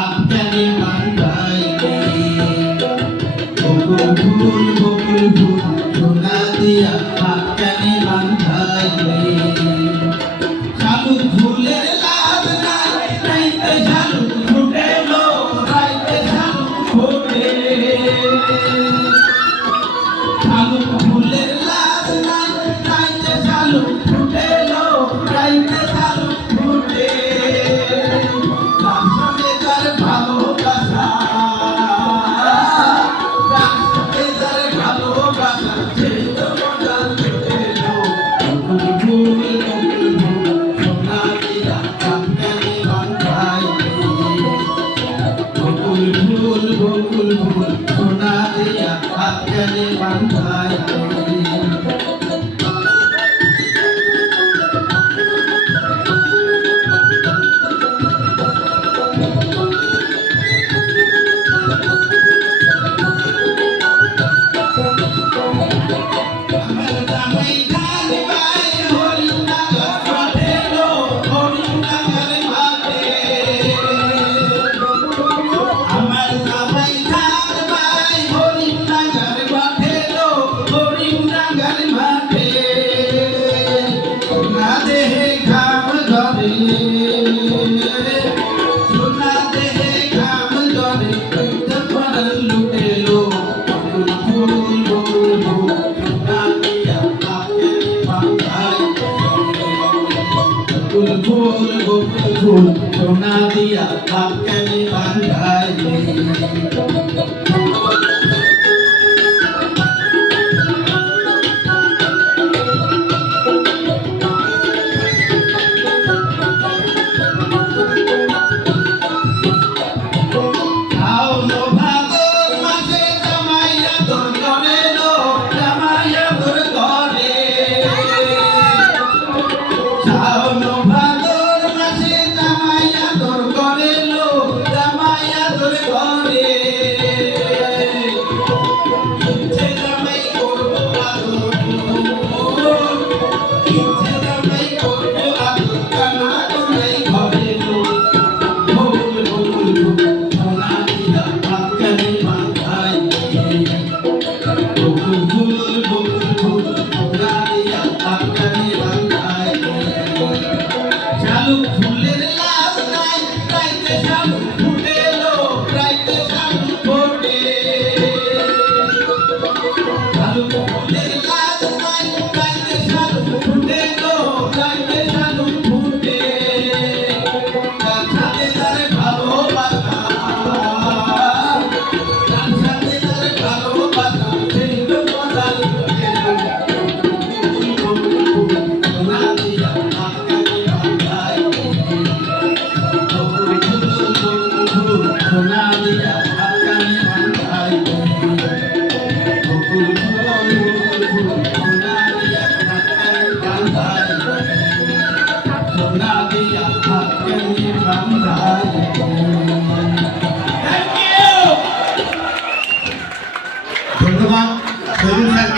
আপনি বান্ধাই বকুল ফুল সোনা দিয়া আপনি বান্ধাই শালুক ফুলের লাভ নাই রাইতে শালুক ফুটেলো রাইতে শালুক ফোটে শালুক ফুলের লাভ নাই রাইতে শালুক ফুটেলো রাইতে শালুক ফোটে তার সঙ্গে তার ভালোবাসা তার সঙ্গে তার ভালোবাসা সেই তো মজা ফুটেলো বকুল ফুল সোনা দিয়া আপনি বান্ধাই বকুল ফুল সোনা দিয়া আপনি বান্ধাই আমার জামাই ধান ভাই হরিণনগর পাঠেলো হরিণনগর মাঠে আমার জামাই ধান ভাই হরিণনগর পাঠেলো হরিণনগর মাঠে সোনা দেহে ঘাম ঝরে সোনা দেহে ঘাম ঝরে তখন লুটেলো বকুল ফুল সোনা দিয়া আপনি বান্ধাই বকুল ফুল সোনা দিয়া আপনি বান্ধাই শাওন ভাদর মাসে জামাই আদর করে লো জামাই আদর করে শাওন ভাদর মাসে জামাই আদর করে লো জামাই আদর করে ইচ্ছে জামাই করবো আদর ইচ্ছে জামাই করবো আদর কানা করে ঘরে লো সোনা দিয়া আপনি বান্ধাই বকুল ফুল সোনা দিয়া আপনি বান্ধাই শালুক ফুলের লাভ নাই রাইতে শালুক